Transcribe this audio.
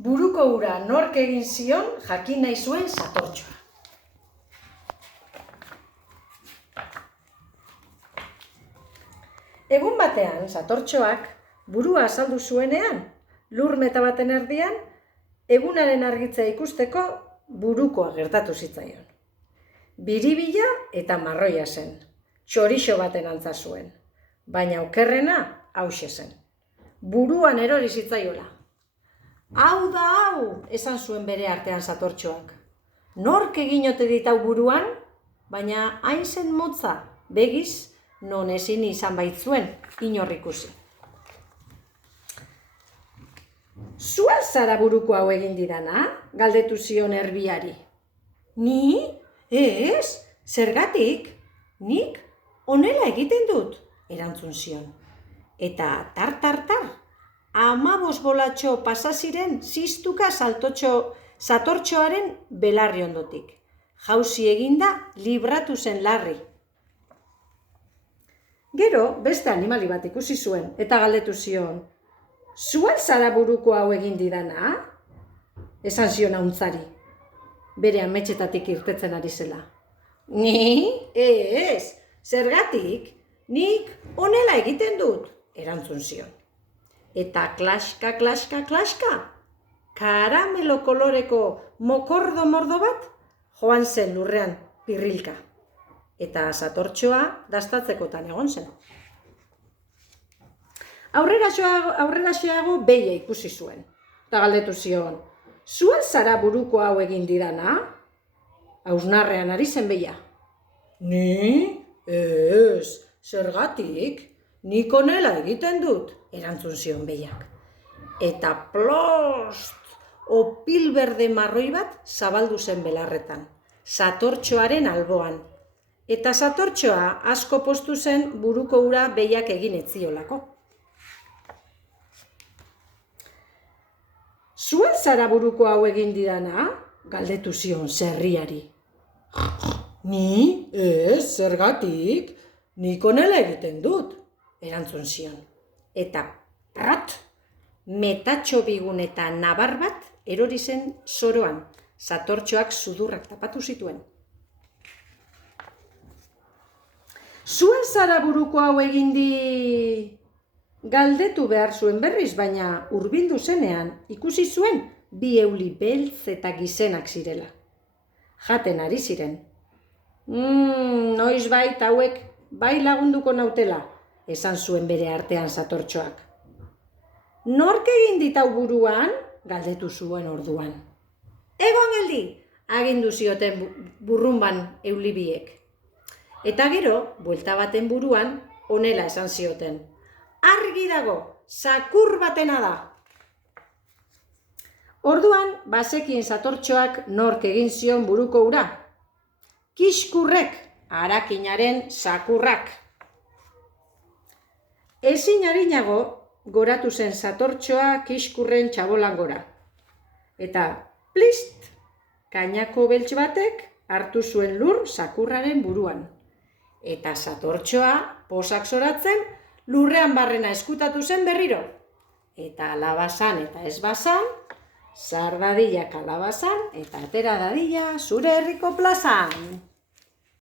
Buruko ura nork egin zion jakin nahi zuen Satortxoa. Egun batean, Satortxoak burua azaldu zuenean, lur meta baten erdian, egunaren argitzea ikusteko burukoa gertatu zitzaion. Biribila eta marroia zen, txorixo baten antza zuen, baina okerrena hauxe zen. Buruan erori zitzaiola. Hau da hau, esan zuen bere artean Satortxoak. Nork egin ote dit hau buruan, baina hain zen motza, begiz, non ezin izan baitzuen inor ikusi. Zu al zara buruko hau egin didana? Galdetu zion erbiari. Ni? Ez, zergatik? Nik honela egiten dut, erantzun zion. Eta tar, 15 bolatxo pasa ziren ziztuka Satortxoaren belarri ondotik. Jauzi eginda libratu zen larri. Gero, beste animali bat ikusi zuen, eta galdetu zion, zu al zara buruko hau egin didana? Esan zion hauntzari, bere ametxetatik irtetzen ari zela. Ni? Ez, zergatik, nik honela egiten dut, erantzun zion. Eta klaska, karamelo koloreko mokordo mordo bat joan zen lurrean pirrilka. Eta Satortxoa dastatzekotan egon zen. Aurreraxeago behia ikusi zuen. Eta galdetu zion, zu al zara buruko hau egin didana? Hausnarrean ari zen behia. Ni? Ez, zergatik? Nik honela egiten dut, erantzun zion behiak. Eta plost, opil berde marroi bat zabaldu zen belarretan, Satortxoaren alboan. Eta Satortxoa asko poztu zen buruko ura behiak egin etziolako. Zu al zara buruko hau egin didana? Galdetu zion zerriari. Ni? Ez, zergatik? Nik honela egiten dut, erantzun zion. Eta prat, metatxo bigun eta nabar bat erori zen soroan, Satortxoak sudurrak tapatu zituen. Zu al zara buruko hau egin di... Galdetu behar zuen berriz, baina hurbildu zenean ikusi zuen bi euli beltz eta gizenak zirela. Jaten ari ziren. Noizbait hauek bai lagunduko nautela, esan zuen bere artean Satortxoak. Nork egin dit hau buruan? Galdetu zuen orduan. Egon geldi, agindu zioten burrunban euli biek. Eta gero, buelta baten buruan, honela esan zioten. Argi dago, zakur batena da. Orduan, bazekien Satortxoak nork egin zion buruko ura. Kiskurrek, harakinaren zakurrak. Ezin arinago, goratu zen Satortxoa kiskurren txabolan gora. Eta, plist, kainako beltz batek hartu zuen lur zakurraren buruan. Eta Satortxoa, posak zoratzen, lurrean barrena eskutatu zen berriro. Eta alabazan eta ez bazan, sar dadila kalabazan eta atera dadila zure herriko plazan.